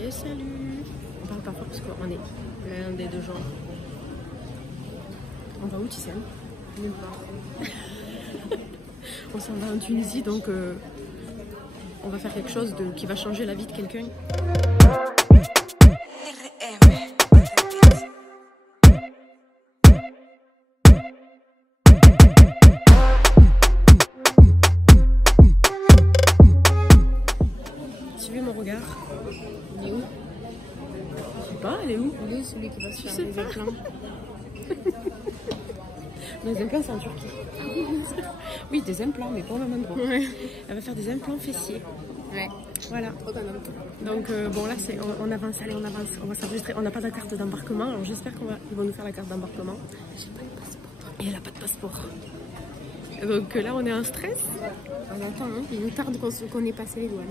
Et salut. On parle pas fort parce qu'on est plein des deux gens. On va où, Tissène? Nulle part. On s'en va en Tunisie, donc on va faire quelque chose qui va changer la vie de quelqu'un. Tu as vu mon regard? Il est où? Je sais pas, elle est où? Il est celui qui va se faire des implants. Les implants, c'est en Turquie. Oui, des implants, mais pas au même endroit. Ouais. Elle va faire des implants fessiers. Ouais. Voilà. Donc bon, là, on avance, allez, on avance. On va s'enregistrer. On n'a pas de carte d'embarquement, alors j'espère qu'ils vont nous faire la carte d'embarquement. J'ai pas de passeport. Et elle n'a pas de passeport. Donc là, on est en stress. On attend, hein. Il nous tarde qu'on ait passé les douanes.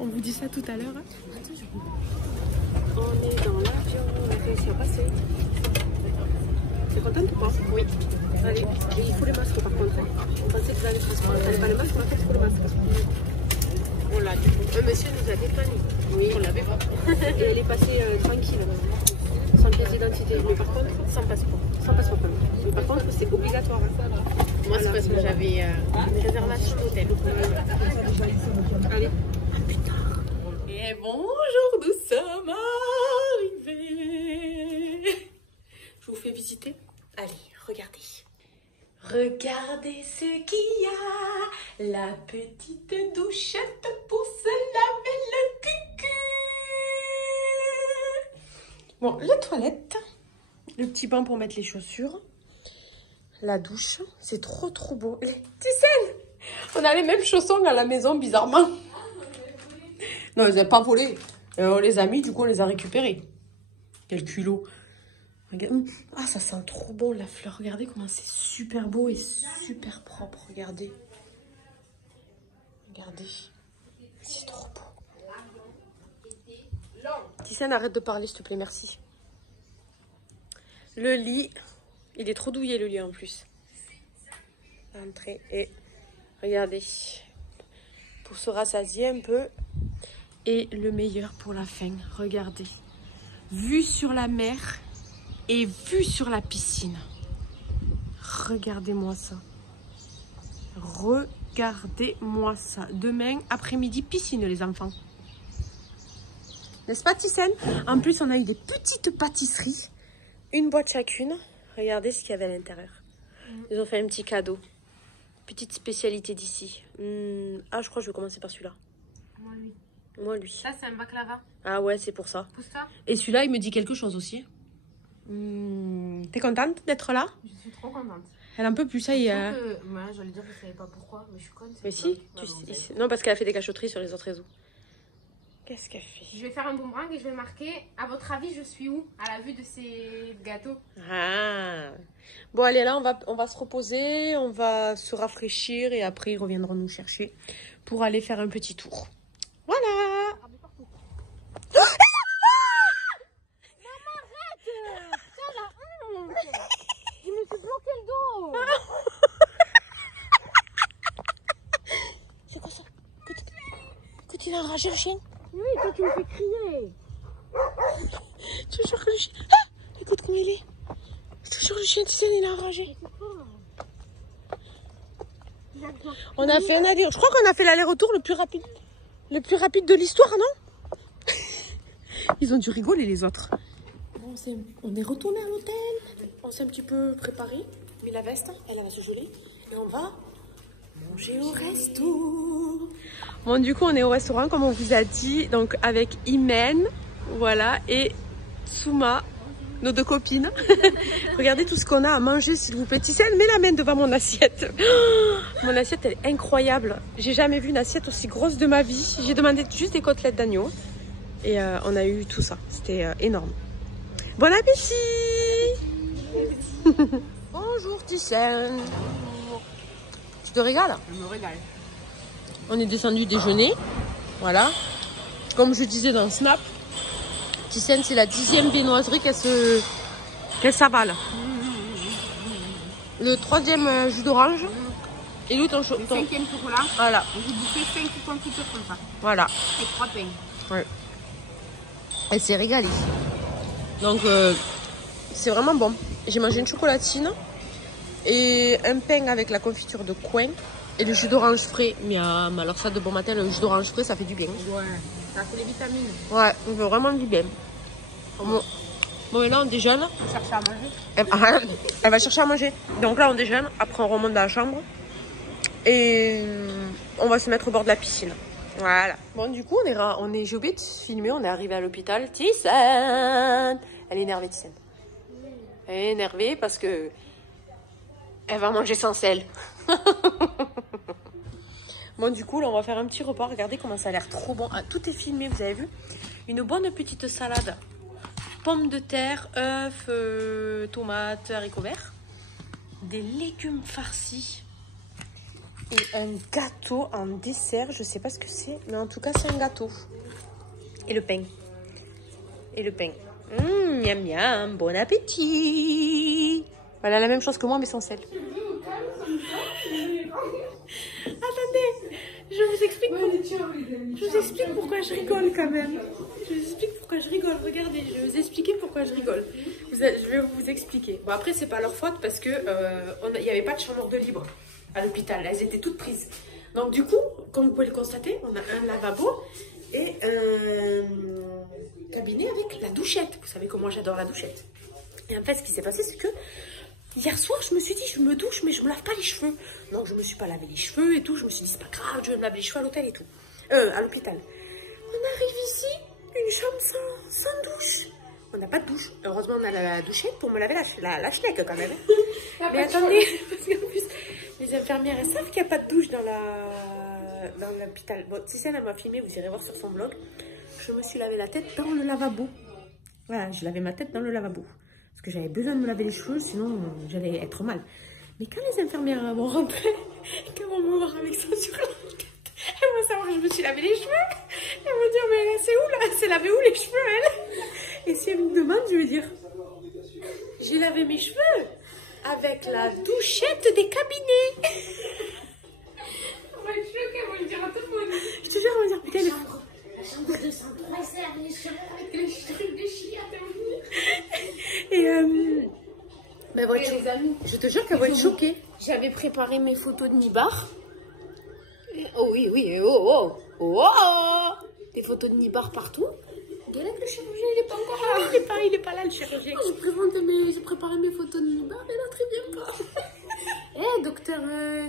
On vous dit ça tout à l'heure. On est dans l'avion, on a réussi à passer. T'es contente ou pas? Oui. Allez, et il faut les masques par contre. On pensait que vous avez le passeport. Elle n'avait pas le masque, on a fait pour le masque. On l'a du coup. Un monsieur nous a dépanné. Oui, on l'avait pas. Et elle est passée tranquille, sans pièce d'identité. Mais par contre, sans passeport. Sans passeport quand même. Mais par contre, c'est obligatoire. Hein. Moi, c'est parce que j'avais une réservation d'hôtel. Allez, à plus tard. Et bonjour, nous sommes arrivés. Je vous fais visiter. Allez, regardez. Regardez ce qu'il y a, la petite douchette pour se laver le cucu. Bon, les toilettes, le petit bain pour mettre les chaussures, la douche, c'est trop beau. Tu sais, on a les mêmes chaussons à la maison, bizarrement. Non, ils n'ont pas volé. On les a mis, du coup, on les a récupérés. Quel culot. Regarde. Ah, ça sent trop bon, la fleur. Regardez comment c'est super beau et super propre. Regardez. Regardez. C'est trop beau. Tissène, arrête de parler, s'il te plaît, merci. Le lit, il est trop douillet, le lit, en plus. Entrée et regardez. Pour se rassasier un peu. Et le meilleur pour la fin, regardez. Vue sur la mer et vue sur la piscine. Regardez-moi ça. Regardez-moi ça. Demain, après-midi, piscine, les enfants. N'est-ce pas, Tissène? En plus, on a eu des petites pâtisseries. Une boîte chacune. Regardez ce qu'il y avait à l'intérieur. Ils ont fait un petit cadeau. Petite spécialité d'ici. Ah, je crois que je vais commencer par celui-là. Moi, lui. Moi, lui. Ça, c'est un baklava. Ah ouais, c'est pour ça. Pousse ça. Et celui-là, il me dit quelque chose aussi. T'es contente d'être là? Je suis trop contente. Elle en peut plus, ça y est. Moi, j'allais dire que je savais pas pourquoi, mais je suis conne. Mais si, non, parce qu'elle a fait des cachotteries sur les autres réseaux. Qu'est-ce qu'elle fait? Je vais faire un boomerang et je vais marquer. À votre avis, je suis où? À la vue de ces gâteaux. Ah. Bon, allez, là, on va se reposer, on va se rafraîchir et après, ils reviendront nous chercher pour aller faire un petit tour. Voilà. Je me suis bloqué le dos. C'est quoi ça? Écoute, il a enragé le chien. Oui, toi tu me fais crier. Je te jure que le chien... Ah, écoute comment il est. Je te jure, le chien, tu sais, il a enragé. On a fait un aller. Je crois qu'on a fait l'aller-retour le plus rapide de l'histoire, non? Ils ont dû rigoler, les autres. Bon, on est retourné à l'hôtel. On s'est un petit peu préparé. Mis la veste, elle va se geler. Et on va manger au resto. Bon, du coup, on est au restaurant, comme on vous a dit. Donc, avec Imen, voilà, et Souma, nos deux copines. Regardez tout ce qu'on a à manger, s'il vous plaît. Tissène, mets la main devant mon assiette. Oh, mon assiette, elle est incroyable. J'ai jamais vu une assiette aussi grosse de ma vie. J'ai demandé juste des côtelettes d'agneau. Et on a eu tout ça. C'était énorme. Bon appétit. Bonjour, Tissène. Tu te régales? Je me régale. On est descendu déjeuner. Voilà. Comme je disais dans Snap, Tissène, c'est la 10e viennoiserie qu'elle s'avale. Le 3e jus d'orange. Et l'autre, Le 5e chocolat. Voilà. J'ai bouffé 5 confitures comme ça. Voilà. Et 3 pains. Ouais. Elle s'est régalée. Donc, c'est vraiment bon. J'ai mangé une chocolatine et un pain avec la confiture de coin et le jus d'orange frais. Mais alors ça, de bon matin, le jus d'orange frais, ça fait du bien. Ouais, ça fait les vitamines. Ouais, ça fait vraiment du bien. Bon, et là, on déjeune. On cherche à manger. Elle va chercher à manger. Donc là, on déjeune. Après, on remonte dans la chambre. Et on va se mettre au bord de la piscine. Voilà. Bon, du coup, j'ai oublié de filmer. On est arrivé à l'hôpital. Tissane. Elle est énervée, Tissane. Elle est énervée parce que elle va manger sans sel. Bon, du coup, là, on va faire un petit repas. Regardez comment ça a l'air trop bon. Ah, tout est filmé, vous avez vu? Une bonne petite salade. Pommes de terre, œufs, tomates, haricots verts. Des légumes farcis. Et un gâteau en dessert. Je sais pas ce que c'est, mais en tout cas, c'est un gâteau. Et le pain. Miam miam, bon appétit. Voilà, la même chose que moi, mais sans sel. Attendez, je vous explique pourquoi je rigole quand même. Regardez, je vais vous expliquer pourquoi je rigole. Je vais vous expliquer. Bon, après, c'est pas leur faute parce que il n'y avait pas de chambre de libre à l'hôpital. Elles étaient toutes prises. Donc, du coup, comme vous pouvez le constater, on a un lavabo et un cabinet avec la douchette. Vous savez comment j'adore la douchette. Et en fait, ce qui s'est passé, c'est que hier soir, je me suis dit, je me douche, mais je me lave pas les cheveux. Donc, je me suis pas lavé les cheveux et tout. Je me suis dit, c'est pas grave, je vais me laver les cheveux à l'hôtel et tout. À l'hôpital. On arrive ici, une chambre sans douche. On n'a pas de douche. Heureusement, on a la douchette pour me laver la schneck quand même. Mais attendez, parce qu'en plus, les infirmières, elles savent qu'il n'y a pas de douche dans l'hôpital. Bon, si elle m'a filmé, vous irez voir sur son blog. Je me suis lavé la tête dans le lavabo. Voilà, je lavais ma tête dans le lavabo. Parce que j'avais besoin de me laver les cheveux, sinon j'allais être mal. Mais quand les infirmières vont rentrer, qu'elles vont me voir avec ça sur la tête, elles vont savoir que je me suis lavé les cheveux. Elles vont dire, mais c'est où là? Elle s'est lavé où les cheveux, elle? Et si elles me demandent, je vais dire, j'ai lavé mes cheveux avec la douchette des cabinets. On va être choqués, on va le dire à tout le monde. Je te jure, on va dire, putain, La chambre 203, c'est les cheveux avec les cheveux de chien. Et mais bon, les amis, je te jure qu'elle va être choquée. j'avais préparé mes photos de Nibar. Oh oui, oh. Des photos de Nibar partout. Regarde que le chirurgien, il est pas encore là. Il est pas là, le chirurgien. J'ai préparé mes photos de Nibar, mais l'autre, il vient pas. Eh, docteur,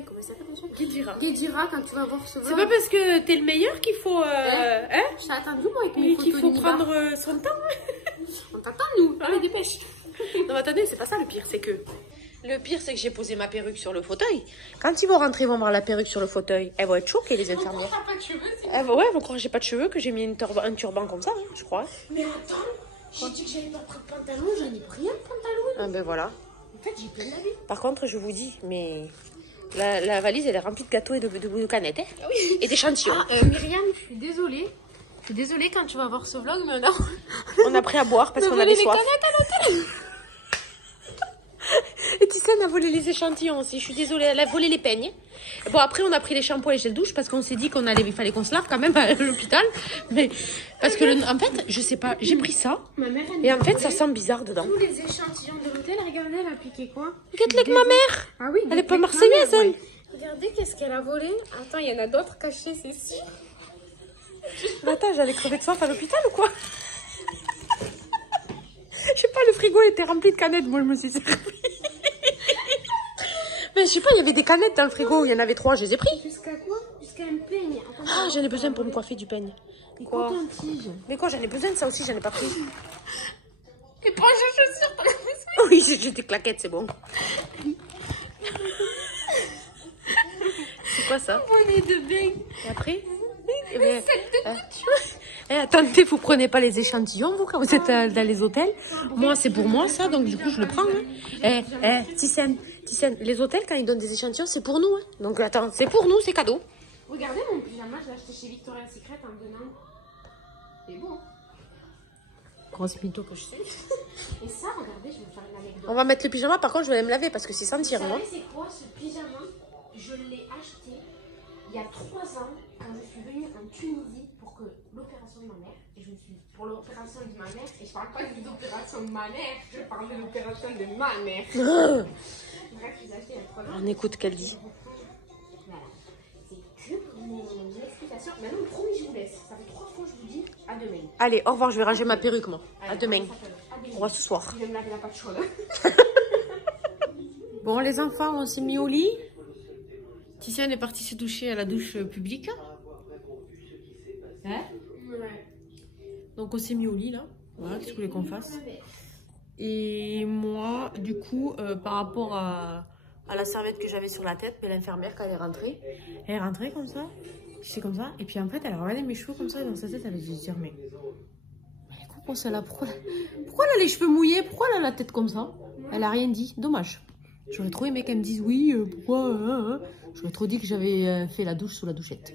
comment ça s'appelle déjà? Guédira, quand tu vas voir ce vlog. C'est pas parce que t'es le meilleur qu'il faut... Je t'ai attendu, moi, avec mes photos qu'il faut de Nibar. prendre son temps. On t'attend, nous. Allez, dépêche. Non, mais attendez, c'est pas ça le pire, c'est que... Le pire, c'est que j'ai posé ma perruque sur le fauteuil. Quand ils vont rentrer, ils vont voir la perruque sur le fauteuil. Elles vont être choquées, les infirmières. T'as pas de cheveux, c'est Elles vont croire que j'ai pas de cheveux, que j'ai mis un turban comme ça, hein, je crois. Mais attends, j'ai dit que j'avais pas pris de pantalon, j'en ai pris un pantalon. Ah ben voilà. En fait, j'ai plein d'habits. Par contre, je vous dis, mais... La valise, elle est remplie de gâteaux et de canettes, hein. Oui. Et d'échantillons. Myriam, je suis désolée. Je suis désolée quand tu vas voir ce vlog, mais on a pris à boire parce qu'on avait soif. canettes à l'hôtel. Et Tissane a volé les échantillons aussi. Je suis désolée, elle a volé les peignes. Bon, après, on a pris les shampoings et les gels douche parce qu'on s'est dit il fallait qu'on se lave quand même à l'hôpital. Mais parce que, en fait, je sais pas, j'ai pris ça. Ma mère, et en fait, ça sent bizarre dedans. Tous les échantillons de l'hôtel, regardez, elle a piqué quoi? Regarde-les que ma mère. Ah oui, elle est pas marseillaise, elle. Ouais. Regardez qu'est-ce qu'elle a volé. Attends, il y en a d'autres cachés, c'est sûr. Mais attends, j'allais crever de soif à l'hôpital ou quoi? Je sais pas, le frigo était rempli de canettes. Moi, je me suis servi. Mais je sais pas, il y avait des canettes dans le frigo. Il y en avait 3, je les ai pris. Jusqu'à quoi? Jusqu'à un peigne. Ah, j'en ai besoin pour me coiffer du peigne. Quoi? Cotons-tiges. Mais quoi, j'en ai besoin de ça aussi, j'en ai pas pris. Et pas de chaussures, t'as besoin? Oui, j'ai des claquettes, c'est bon. C'est quoi ça? Bonnet de bain. Et après? Le set de couture. Attendez, vous prenez pas les échantillons, vous, quand vous êtes dans les hôtels? Moi, c'est pour moi, ça, donc du coup, je le prends. Hein. Tissane, les hôtels, quand ils donnent des échantillons, c'est pour nous. Hein. Donc, attends, c'est pour nous, c'est cadeau. Regardez mon pyjama, je l'ai acheté chez Victoria's Secret en venant. C'est beau. Grosse mytho que je suis. Et ça, regardez, je vais vous faire une anecdote. On va mettre le pyjama, par contre, je vais aller me laver parce que c'est sentir, moi. Vous savez, c'est quoi ce pyjama? Je l'ai acheté il y a 3 ans quand je suis venue en Tunisie pour que l'opération de ma mère. Et je me suis pour l'opération de ma mère. Et je parle pas de l'opération de ma mère, je parle de l'opération de ma mère. Bref, j'ai acheté un programme. On écoute ce qu'elle dit. Voilà. C'est que mon explication. Maintenant, le premier, je vous laisse. Ça fait 3 fois que je vous dis à demain. Allez, au revoir, je vais ranger ma perruque, moi. Allez, à demain. À demain. On voit ce soir. Je vais me laver la patte chaude. Bon, les enfants, on s'est mis au lit. Tiziane est partie se doucher à la douche publique. Hein? Ouais. Donc, on s'est mis au lit, là. Voilà, qu'est-ce que vous voulez qu'on fasse? Et moi, du coup, par rapport à la serviette que j'avais sur la tête, mais l'infirmière, quand elle est rentrée comme ça. C'est comme ça. Et puis, en fait, elle a regardé mes cheveux comme ça. Et dans sa tête, elle a dû se dire, mais pourquoi celle-là? Pourquoi elle a les cheveux mouillés? Pourquoi elle a la tête comme ça? Elle a rien dit. Dommage. J'aurais trop aimé qu'elle me dise oui, pourquoi J'aurais trop dit que j'avais fait la douche sous la douchette.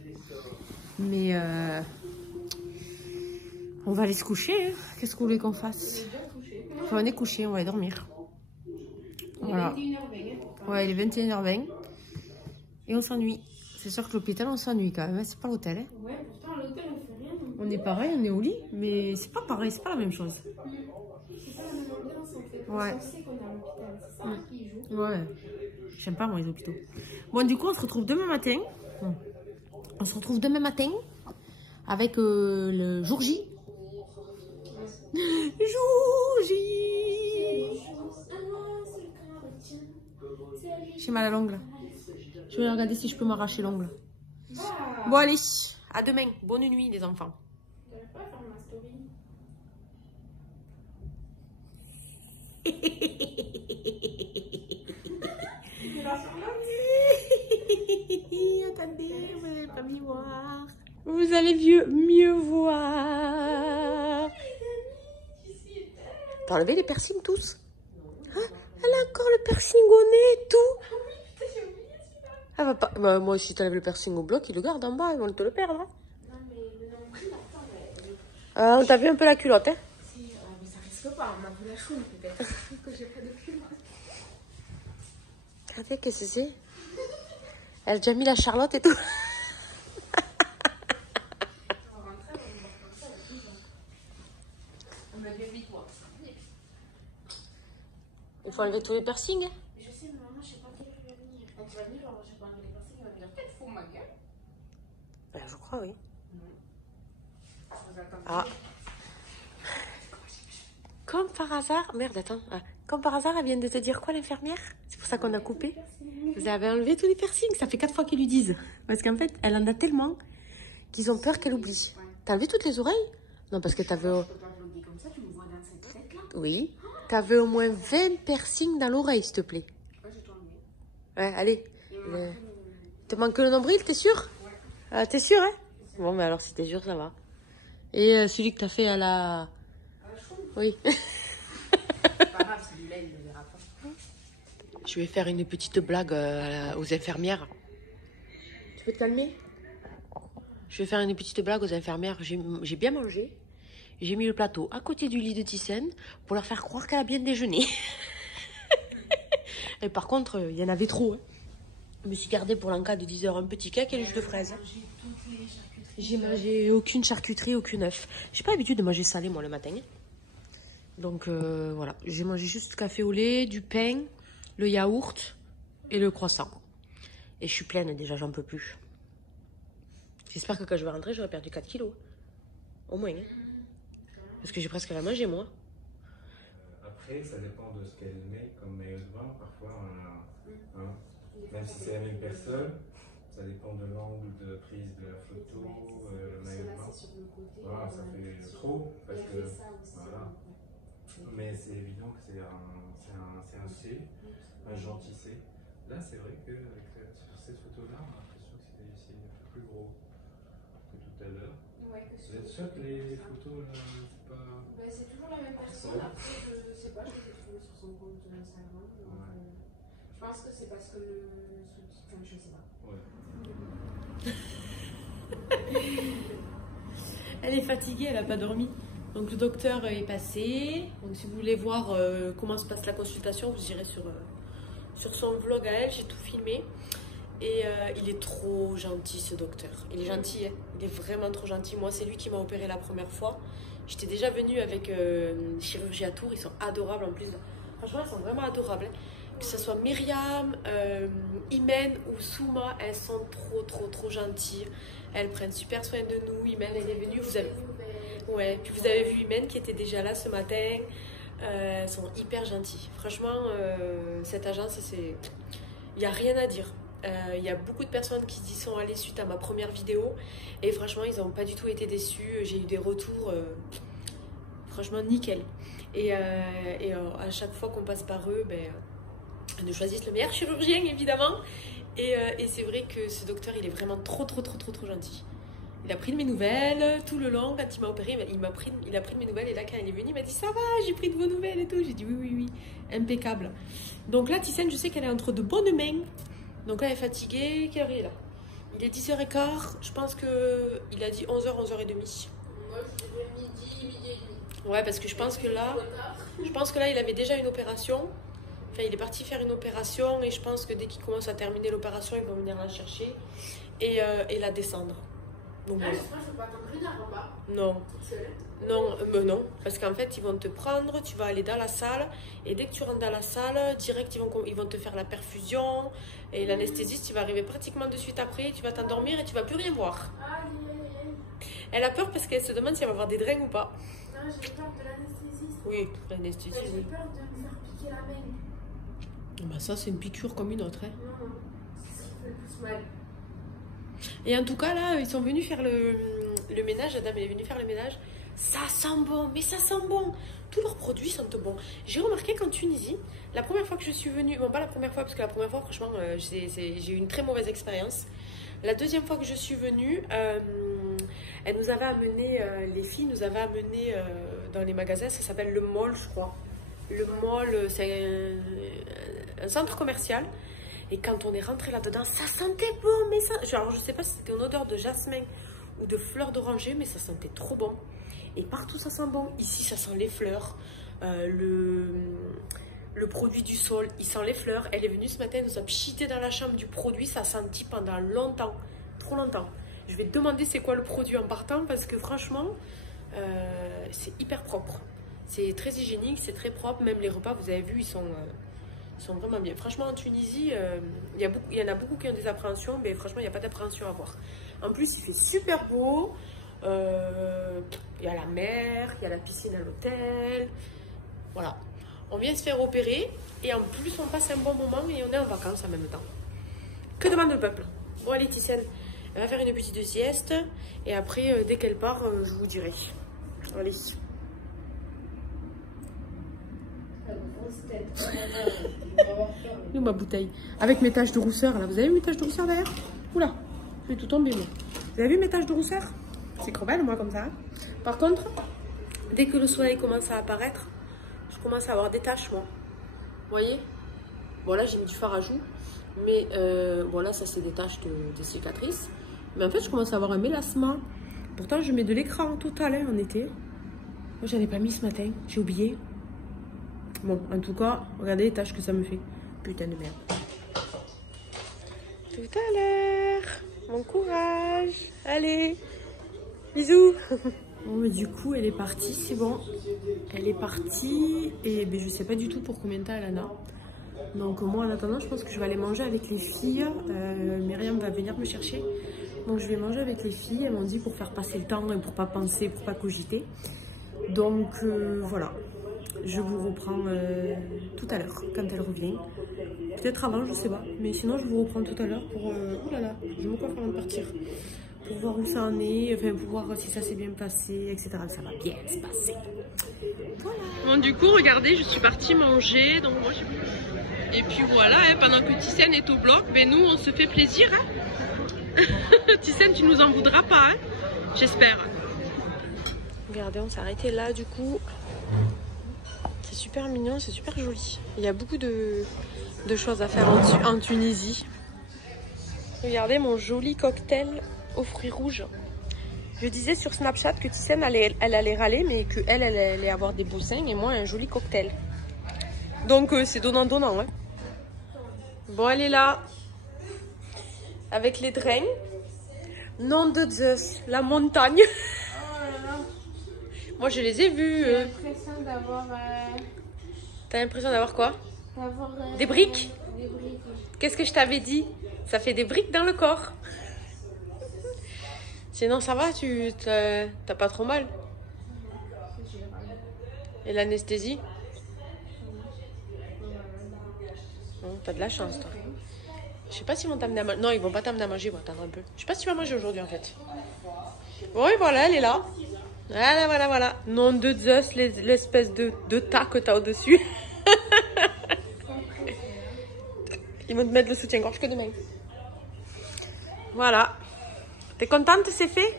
Mais on va aller se coucher. Hein. Qu'est-ce que vous voulez qu'on fasse? Enfin, on est couché, on va aller dormir. Voilà. Ouais, il est 21h20. Et on s'ennuie. C'est sûr que l'hôpital, on s'ennuie quand même. C'est pas l'hôtel. Hein. Ouais, pourtant, à l'hôtel, on fait rien. On est pareil, on est au lit. Mais c'est pas pareil, c'est pas la même chose. C'est pas la même ambiance en fait. Ouais. On sait qu'on est à l'hôpital. C'est ça qui joue. Ouais. J'aime pas moi les hôpitaux. Bon, du coup, on se retrouve demain matin. On se retrouve demain matin avec le jour J. Jour J. J'ai mal à l'ongle. Je vais regarder si je peux m'arracher l'ongle. Bon, allez. À demain. Bonne nuit, les enfants. J'arrive pas à faire ma story. Attendez, vous n'allez pas m'y voir. Vous allez mieux voir. T'as enlevé les piercings tous? Hein? Elle a encore le piercing au nez et tout. Elle va pas... Bah, moi, si t'enlèves le piercing au bloc, il le garde en bas, ils vont te le perdre. Hein. Non, mais le nombril, attends, On t'a vu un peu la culotte, hein? si, mais ça risque pas, on m'a vu la choune peut-être. Que j'ai pas de culotte. Regardez, qu'est-ce que c'est? Elle a déjà mis la Charlotte et tout. Il faut enlever tous les piercings. Hein. Je sais, mais maman, je sais pas qui va venir. Quand tu vas venir, alors j'ai pas enlevé les piercings, il va venir peut-être fou ma gueule. Ben, je crois, oui. Ah. Comme par hasard, merde, attends. Ah. Comme par hasard, elle vient de te dire quoi, l'infirmière? C'est pour ça qu'on a coupé. Vous avez enlevé tous les piercings. Ça fait 4 fois qu'ils lui disent. Parce qu'en fait, elle en a tellement qu'ils ont peur qu'elle oublie. T'as enlevé toutes les oreilles? Non, parce que t'avais... Je peux pas vlogger comme ça, tu me vois dans cette tête-là. Oui. T'avais au moins 20 piercings dans l'oreille, s'il te plaît. Ouais, j'ai tout enlevé. Ouais, allez. Te manque que le nombril, t'es sûr? Ouais. Ah, t'es sûr, hein? Bon, mais alors, si t'es sûr, ça va. Et celui que t'as fait à la... Oui. C'est pas grave, celui-là, il ne le verra pas. Je vais faire une petite blague aux infirmières. Tu peux te calmer? Je vais faire une petite blague aux infirmières. J'ai bien mangé. J'ai mis le plateau à côté du lit de Thyssen pour leur faire croire qu'elle a bien déjeuné. Et par contre, il y en avait trop. Hein. Je me suis gardée pour l'en-cas de 10 h un petit cake et le jus de fraise. J'ai mangé aucune charcuterie, aucune œuf. J'ai pas l'habitude de manger salé, moi, le matin. Donc, voilà. J'ai mangé juste café au lait, du pain, le yaourt et le croissant. Et je suis pleine déjà, j'en peux plus. J'espère que quand je vais rentrer, j'aurai perdu 4 kilos. Au moins. Hein. Parce que j'ai presque rien mangé, moi. Après, ça dépend de ce qu'elle met comme maillot de bain. Parfois, on a, hein, même si c'est la même personne, ça dépend de l'angle de prise de la photo, le maillot de bain. Voilà, ça fait trop. Parce que, voilà. Mais c'est évident que c'est un C, un gentil C. Là, c'est vrai que sur cette photo-là, on a l'impression que c'est un peu plus gros que tout à l'heure. Ouais, Vous êtes sûr que les photos, là, c'est pas... Bah, c'est toujours la même personne. Après, je sais pas, je l'ai trouvé sur son compte Instagram. Donc, je pense que c'est parce que le sous-titre, enfin, je sais pas. Ouais. Elle est fatiguée, elle n'a pas dormi. Donc le docteur est passé. Donc si vous voulez voir comment se passe la consultation, vous irez sur son vlog à elle. J'ai tout filmé. Et il est trop gentil ce docteur. Il est gentil, hein. Il est vraiment trop gentil. Moi, c'est lui qui m'a opéré la première fois. J'étais déjà venue avec chirurgie à Tours. Ils sont adorables en plus. Franchement, ils sont vraiment adorables. Hein. Que ce soit Myriam, Imen ou Souma, elles sont trop gentilles. Elles prennent super soin de nous. Imen, elle est venue. Vous avez... Ouais, puis vous avez vu Imen qui était déjà là ce matin. Elles sont hyper gentilles. Franchement, cette agence, c'est... Il n'y a rien à dire. Il y a beaucoup de personnes qui y sont allées suite à ma première vidéo et franchement ils n'ont pas du tout été déçus. J'ai eu des retours franchement nickel et à chaque fois qu'on passe par eux, ils nous choisissent le meilleur chirurgien évidemment et c'est vrai que ce docteur il est vraiment trop gentil. Il a pris de mes nouvelles tout le long. Quand il m'a opéré, il a pris de mes nouvelles. Et là, quand il est venu, il m'a dit ça va, j'ai pris de vos nouvelles et tout. J'ai dit oui, impeccable. Donc là, Thyssen, je sais qu'elle est entre de bonnes mains. Donc là, elle est fatiguée. Quelle heure il est là? Il est 10h15. Je pense qu'il a dit 11h, 11h30. Moi, je dirais midi et demi. Ouais, parce que je pense que là, il avait déjà une opération. Enfin, il est parti faire une opération. Et je pense que dès qu'il commence à terminer l'opération, ils vont venir la chercher et la descendre. Donc, j'espère que je peux pas attendre une heure en bas. Non. Non, parce qu'en fait, ils vont te prendre, tu vas aller dans la salle, et dès que tu rentres dans la salle, direct, ils vont te faire la perfusion, et l'anesthésiste, il va arriver pratiquement de suite après, tu vas t'endormir et tu vas plus rien voir. Elle a peur parce qu'elle se demande si elle va avoir des drains ou pas. Non, j'ai peur de l'anesthésiste. Oui, l'anesthésiste. J'ai peur de me faire piquer la main. Bah ça, c'est une piqûre comme une autre. Hein. Non, c'est ce qui fait le plus mal. Et en tout cas, là, ils sont venus faire le ménage. Adam, elle est venue faire le ménage. Ça sent bon, mais ça sent bon. Tous leurs produits sentent bon. J'ai remarqué qu'en Tunisie, la première fois que je suis venue, bon, pas la première fois, parce que la première fois, franchement, j'ai eu une très mauvaise expérience. La deuxième fois que je suis venue, elle nous avait amené, les filles nous avaient amené dans les magasins, ça s'appelle le mall, je crois. Le mall, c'est un centre commercial. Et quand on est rentré là-dedans, ça sentait bon, mais ça... Genre, je sais pas si c'était une odeur de jasmin ou de fleurs d'oranger, mais ça sentait trop bon. Et partout, ça sent bon. Ici, ça sent les fleurs. Le produit du sol, il sent les fleurs. Elle est venue ce matin, elle nous a pchité dans la chambre du produit. Ça sentit pendant longtemps, trop longtemps. Je vais te demander c'est quoi le produit en partant, parce que franchement, c'est hyper propre. C'est très hygiénique, c'est très propre. Même les repas, vous avez vu, ils sont vraiment bien. Franchement, en Tunisie, il y en a beaucoup qui ont des appréhensions, mais franchement, il n'y a pas d'appréhension à avoir. En plus, il fait super beau. Il y a la mer, il y a la piscine à l'hôtel. Voilà. On vient se faire opérer et en plus, on passe un bon moment et on est en vacances en même temps. Que demande le peuple? Bon, allez, Thyssen, elle va faire une petite sieste et après, dès qu'elle part, je vous dirai. Allez. Où ma bouteille? Avec mes taches de rousseur là. Vous avez vu mes taches de rousseur derrière? Oula, je vais tout tomber moi. Vous avez vu mes taches de rousseur? C'est crevel moi comme ça. Hein. Par contre, dès que le soleil commence à apparaître, je commence à avoir des taches moi. Vous voyez? Bon là j'ai mis du fard à joues. Mais bon là ça c'est des taches de cicatrices. Mais en fait je commence à avoir un mélassement. Pourtant je mets de l'écran total hein, en été. Moi j'en ai pas mis ce matin, j'ai oublié. Bon, en tout cas, regardez les tâches que ça me fait. Putain de merde. Tout à l'heure. Bon courage. Allez. Bisous. Bon, mais du coup, elle est partie, c'est bon. Elle est partie. Et ben, je sais pas du tout pour combien de temps elle en a. Donc moi, en attendant, je pense que je vais aller manger avec les filles. Myriam va venir me chercher. Donc je vais manger avec les filles. Elles m'ont dit pour faire passer le temps et pour pas penser, pour pas cogiter. Donc voilà. Je vous reprends tout à l'heure, quand elle revient. Peut-être avant, je sais pas. Mais sinon, je vous reprends tout à l'heure pour... oh là là, je me coiffe avant de partir. Pour voir où ça en est, enfin, pour voir si ça s'est bien passé, etc. Ça va bien se passer. Voilà. Bon, du coup, regardez, je suis partie manger. Donc moi, et puis voilà, hein, pendant que Thyssen est au bloc, ben nous, on se fait plaisir. Hein. Thyssen, tu nous en voudras pas, hein, j'espère. Regardez, on s'est arrêté là, du coup... C'est super mignon, c'est super joli. Il y a beaucoup de choses à faire en Tunisie. Regardez mon joli cocktail aux fruits rouges. Je disais sur Snapchat que Thyssen elle allait râler, mais qu'elle allait avoir des beaux seins et moi un joli cocktail. Donc c'est donnant-donnant. Hein. Bon, elle est là. avec les drains. Nom de Zeus, la montagne. Oh là là. Moi, je les ai vus. J'ai l'impression d'avoir... T'as l'impression d'avoir quoi? Des briques? Des briques. Qu'est-ce que je t'avais dit? Ça fait des briques dans le corps. Sinon, ça va, t'as pas trop mal. Et l'anesthésie? T'as de la chance, toi. Je sais pas s'ils vont t'amener à manger. Non, ils vont pas t'amener à manger, ils vont attendre un peu. Je sais pas si tu vas manger aujourd'hui, en fait. Oui, voilà, elle est là. Voilà, voilà, voilà. Nom de Zeus, l'espèce de tas que t'as au-dessus. Ils vont te mettre le soutien-gorge que demain. Voilà. T'es contente, c'est fait?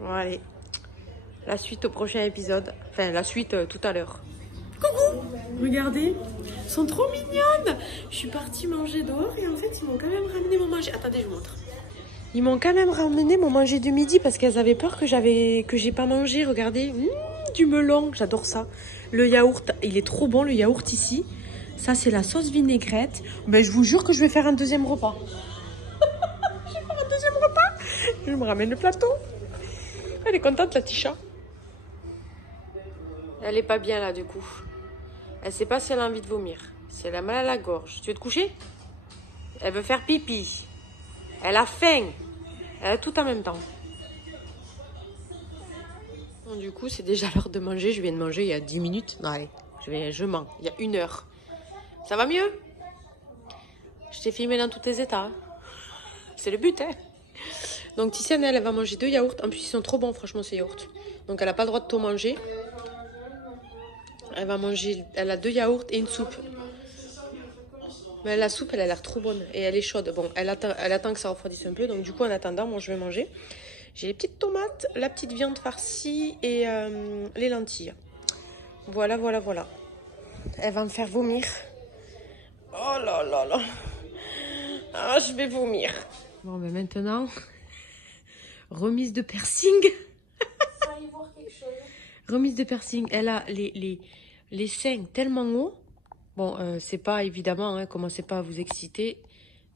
Bon, allez. La suite au prochain épisode. Enfin, la suite tout à l'heure. Coucou! Regardez, elles sont trop mignonnes. Je suis partie manger dehors et en fait, ils m'ont quand même ramené mon manger. Attendez, je vous montre. Ils m'ont quand même ramené mon manger de midi parce qu'elles avaient peur que j'ai pas mangé. Regardez, du melon, j'adore ça. Le yaourt, il est trop bon le yaourt ici. Ça, c'est la sauce vinaigrette. Ben, je vous jure que je vais faire un deuxième repas. Je vais faire un deuxième repas. Je me ramène le plateau. Elle est contente, la Tisha. Elle est pas bien là, du coup. Elle sait pas si elle a envie de vomir. Si elle a mal à la gorge. Tu veux te coucher? Elle veut faire pipi. Elle a faim. Elle a tout en même temps. Bon, du coup, c'est déjà l'heure de manger. Je viens de manger il y a 10 minutes. Non, allez, je mens. Il y a 1 heure. Ça va mieux? Je t'ai filmé dans tous tes états. C'est le but, hein? Donc, Tiziane, elle va manger 2 yaourts. En plus, ils sont trop bons, franchement, ces yaourts. Donc, elle n'a pas le droit de tout manger. Elle va manger... Elle a 2 yaourts et une soupe. Mais la soupe, elle a l'air trop bonne. Et elle est chaude. Bon, elle attend que ça refroidisse un peu. Donc, du coup, en attendant, moi, je vais manger. J'ai les petites tomates, la petite viande farcie et les lentilles. Voilà, voilà, voilà. Elle va me faire vomir. Oh là là là. Ah, je vais vomir. Bon, mais maintenant, remise de piercing. Remise de piercing. Elle a les seins tellement hauts. Bon, c'est pas évidemment, hein, commencez pas à vous exciter.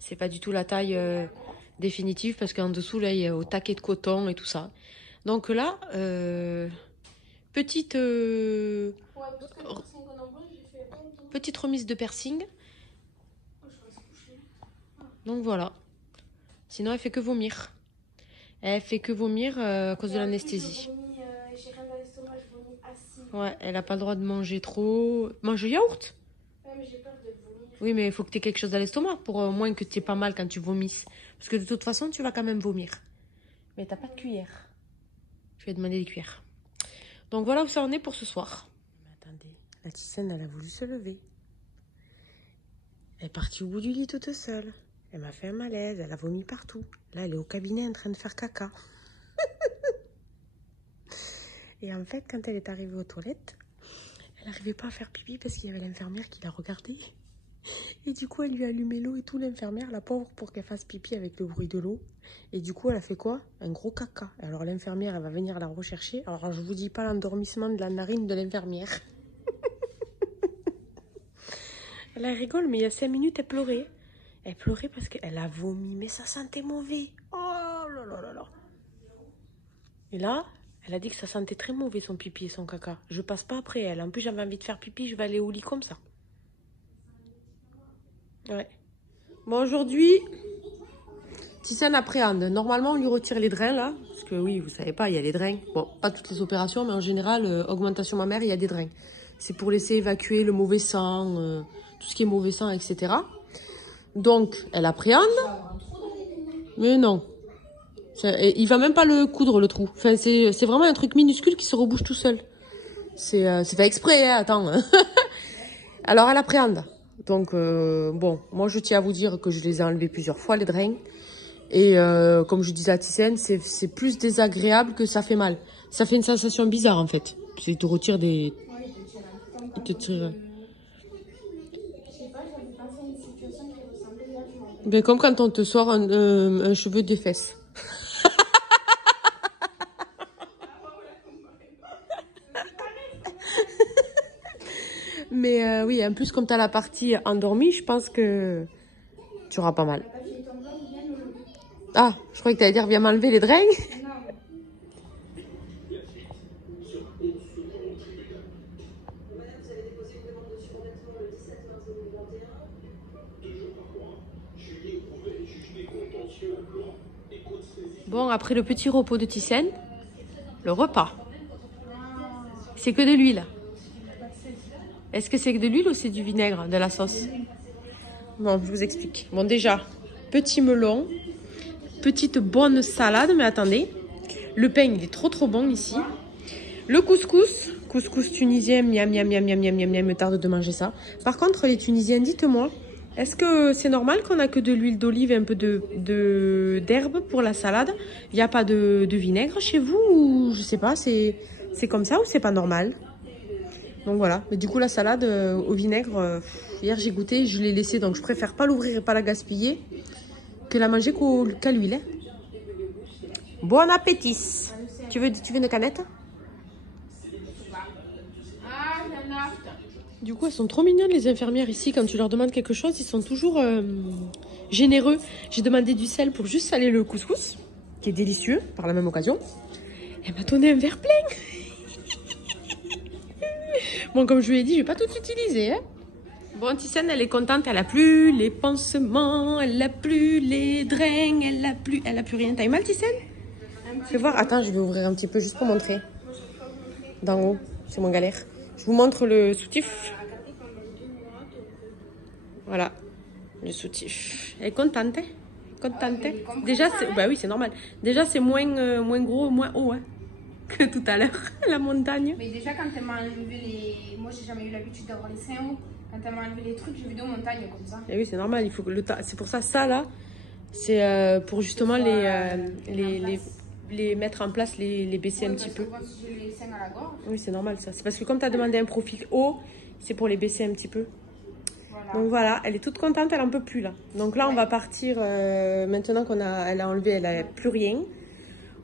C'est pas du tout la taille définitive parce qu'en dessous, là, il y a au taquet de coton et tout ça. Donc là, petite remise de piercing. Donc voilà. Sinon, elle fait que vomir. Elle fait que vomir à cause de l'anesthésie. Ouais, elle a pas le droit de manger trop. Mange le yaourt. Ouais, mais j'ai peur de vomir. Oui, mais il faut que tu aies quelque chose à l'estomac pour au moins que tu aies pas mal quand tu vomisses. Parce que de toute façon, tu vas quand même vomir. Mais t'as pas de cuillère. Je vais demander des cuillères. Donc voilà où ça en est pour ce soir. Mais attendez, la Tiziane, elle a voulu se lever. Elle est partie au bout du lit toute seule. Elle m'a fait un malaise, elle a vomi partout. Là, elle est au cabinet en train de faire caca. Et en fait, quand elle est arrivée aux toilettes, elle n'arrivait pas à faire pipi parce qu'il y avait l'infirmière qui la regardait. Et du coup, elle lui a allumé l'eau et tout, l'infirmière, la pauvre, pour qu'elle fasse pipi avec le bruit de l'eau. Et du coup, elle a fait quoi? Un gros caca. Et alors, l'infirmière, elle va venir la rechercher. Alors, je vous dis pas l'endormissement de la narine de l'infirmière. Elle rigole, mais il y a 5 minutes, elle pleurait. Elle pleurait parce qu'elle a vomi, mais ça sentait mauvais. Oh là là là là. Et là, elle a dit que ça sentait très mauvais son pipi et son caca. Je passe pas après elle. En plus, j'avais envie de faire pipi, je vais aller au lit comme ça. Ouais. Bon, aujourd'hui, Tiziane appréhende. Normalement, on lui retire les drains, là. Parce que oui, vous savez pas, il y a les drains. Bon, pas toutes les opérations, mais en général, augmentation mammaire, il y a des drains. C'est pour laisser évacuer le mauvais sang, tout ce qui est mauvais sang, etc. Donc, elle appréhende. Mais non. Il va même pas le coudre, le trou. Enfin, c'est vraiment un truc minuscule qui se rebouche tout seul. C'est fait exprès, hein, attends. Alors, elle appréhende. Donc, bon, moi, je tiens à vous dire que je les ai enlevés plusieurs fois, les drains. Et comme je disais à Tiziane, c'est plus désagréable que ça fait mal. Ça fait une sensation bizarre, en fait. Il te retire des... Il te tire... Ben, comme quand on te sort un cheveu des fesses. Mais oui, en plus, comme tu as la partie endormie, je pense que tu auras pas mal. Ah, je croyais que t'allais dire viens m'enlever les drains. Bon, après le petit repos de Thyssen, le repas. C'est que de l'huile. Est-ce que c'est que de l'huile ou c'est du vinaigre, de la sauce? Bon, je vous explique. Bon, déjà, petit melon, petite bonne salade, mais attendez. Le pain, il est trop bon ici. Le couscous, couscous tunisien, miam, miam, miam, miam, miam, miam, miam, me tarde de manger ça. Par contre, les Tunisiens, dites-moi, est-ce que c'est normal qu'on a que de l'huile d'olive et un peu d'herbe pour la salade? Il n'y a pas de vinaigre chez vous ou je sais pas, c'est comme ça ou c'est pas normal? Donc voilà, mais du coup la salade au vinaigre, hier j'ai goûté, je l'ai laissée, donc je préfère pas l'ouvrir et pas la gaspiller que la manger qu'à l'huile. Hein. Bon appétit. Tu veux une canette? Du coup, elles sont trop mignonnes les infirmières ici. Quand tu leur demandes quelque chose, ils sont toujours généreux. J'ai demandé du sel pour juste saler le couscous, qui est délicieux par la même occasion. Elle m'a donné un verre plein. Bon, comme je lui ai dit, je vais pas tout utiliser. Hein. Bon, Thyssen, elle est contente. Elle a plus les pansements, elle a plus les drains, elle a plus rien. T'as eu mal, Thyssen? Je vais voir. Attends, je vais ouvrir un petit peu juste pour montrer. D'en haut, c'est mon galère. Je vous montre le soutif. Voilà, le soutif. Elle est contente, hein? Contente. Déjà, bah oui, c'est normal. Déjà, c'est moins gros, moins haut hein, que tout à l'heure, la montagne. Mais déjà, quand elle m'a enlevé les... Moi, j'ai jamais eu l'habitude d'avoir les seins hauts. Quand elle m'a enlevé les trucs, j'ai vu des montagnes comme ça. Et oui, c'est normal. Il faut que c'est pour ça, ça là, c'est pour justement les mettre en place, les baisser un petit peu. J'ai les seins à la gorge. Oui, c'est normal ça. C'est parce que comme tu as demandé un profil haut, c'est pour les baisser un petit peu. Voilà. Donc voilà, elle est toute contente, elle en peut plus là. Donc là, on va partir, maintenant elle a enlevé, elle n'a plus rien.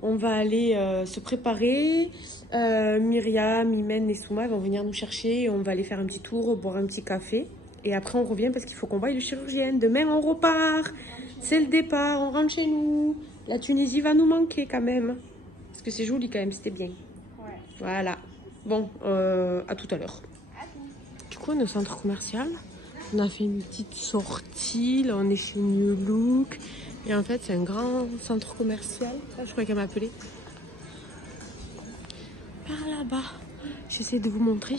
On va aller se préparer. Myriam, Imen et Souma vont venir nous chercher. Et on va aller faire un petit tour, boire un petit café. Et après, on revient parce qu'il faut qu'on voie le chirurgien. Demain, on repart. C'est le départ, on rentre chez nous. La Tunisie va nous manquer quand même. Parce que c'est joli quand même, c'était bien. Ouais. Voilà. Bon, à tout à l'heure. Du coup, on est au centre commercial. On a fait une petite sortie. Là, on est chez New Look. Et en fait, c'est un grand centre commercial. Là, je crois qu'elle m'a appelé. Par là-bas. J'essaie de vous montrer.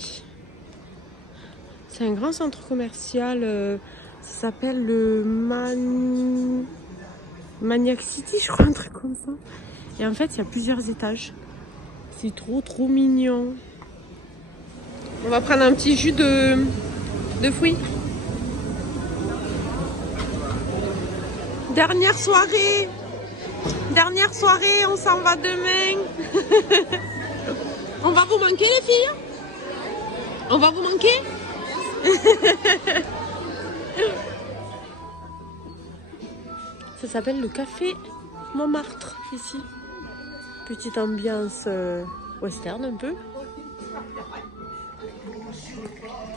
C'est un grand centre commercial. Ça s'appelle le Maniac City, je crois, un truc comme ça. Et en fait, il y a plusieurs étages. C'est trop mignon. On va prendre un petit jus de fruits. Dernière soirée, on s'en va demain. On va vous manquer les filles? On va vous manquer? Ça s'appelle le café Montmartre ici. Petite ambiance western un peu.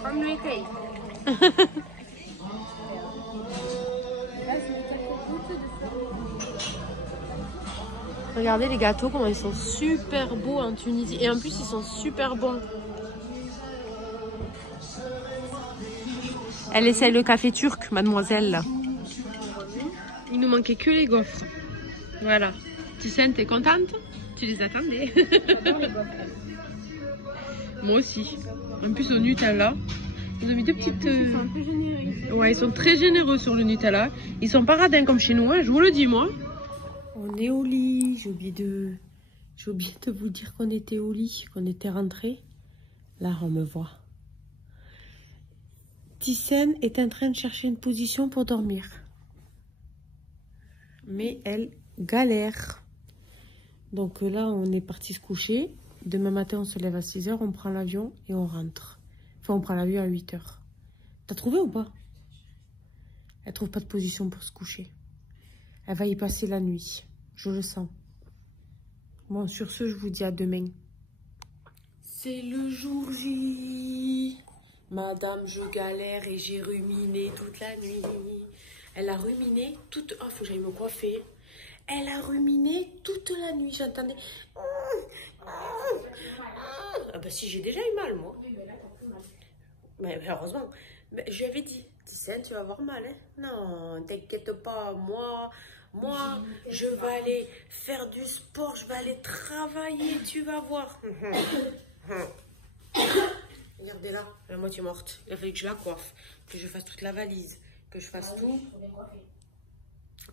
Comme le thé. Regardez les gâteaux, comment ils sont super beaux en Tunisie. Et en plus, ils sont super bons. Elle essaie le café turc, mademoiselle. Il nous manquait que les gaufres. Voilà. Thyssen, t'es contente? Tu les attendais? Moi aussi. En plus, au Nutella, ils ont mis deux petites... Ils sont un peu généreux. Ouais, ils sont très généreux sur le Nutella. Ils sont pas radins comme chez nous, hein, je vous le dis, moi. On est au lit. J'ai oublié de vous dire qu'on était au lit, qu'on était rentrés. Là, on me voit. Thyssen est en train de chercher une position pour dormir. Mais elle galère. Donc là, on est parti se coucher. Demain matin, on se lève à 6 h, on prend l'avion et on rentre. Enfin, on prend l'avion à 8 h. T'as trouvé ou pas? Elle trouve pas de position pour se coucher. Elle va y passer la nuit. Je le sens. Bon, sur ce, je vous dis à demain. C'est le jour J. Madame, je galère et j'ai ruminé toute la nuit. Elle a ruminé toute... Oh, faut que j'aille me coiffer. Elle a ruminé toute la nuit, j'entendais. Ah bah si, j'ai déjà eu mal, moi. Oui, ben là, t'as plus mal. Mais heureusement. Mais je lui avais dit, Ticiane, tu vas avoir mal, hein. Non, t'inquiète pas, moi, je vais aller faire du sport, je vais aller travailler, tu vas voir. Regardez là, la moitié morte. Il a fallu que je la coiffe, que je fasse toute la valise, que je fasse tout.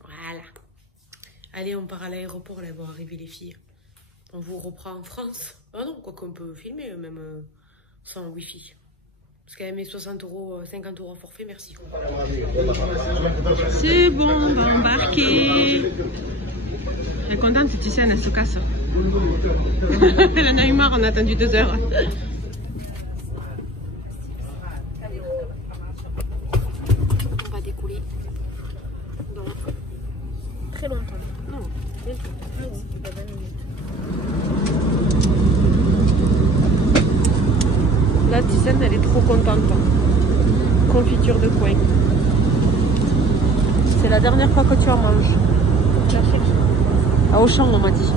Voilà. Allez, on part à l'aéroport, là, vont arriver les filles. On vous reprend en France. Ah non, quoi qu'on peut filmer, même sans wifi. Parce qu'elle met 60 €, 50 € forfait, merci. C'est bon, on va embarquer. Elle est contente, cette Ticiane, elle se casse. Elle en a eu marre, on a attendu 2 heures. On va décoller. Donc, très longtemps. Non, bientôt. Ah oui, 20 minutes. La Ticiane, elle est trop contente. Confiture de coin. C'est la dernière fois que tu en manges. À Auchan, on m'a dit.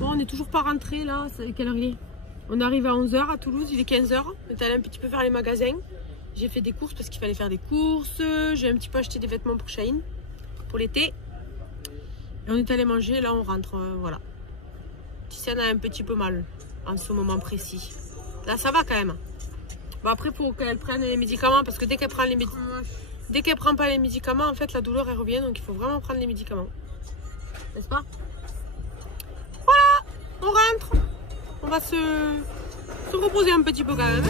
Bon, on n'est toujours pas rentré là. Quelle heure il est? On arrive à 11 h à Toulouse, il est 15 h. On est allé un petit peu faire les magasins. J'ai fait des courses parce qu'il fallait faire des courses. J'ai un petit peu acheté des vêtements pour Chahine, pour l'été. Et on est allé manger, là on rentre. Voilà. Ticiane a un petit peu mal en ce moment précis. Là ça va quand même. Bon, après il faut qu'elle prenne les médicaments parce que dès qu'elle prend les médicaments, dès qu'elle prend pas les médicaments, en fait la douleur elle revient, donc il faut vraiment prendre les médicaments. N'est-ce pas? Voilà, on rentre. On va se reposer un petit peu quand même.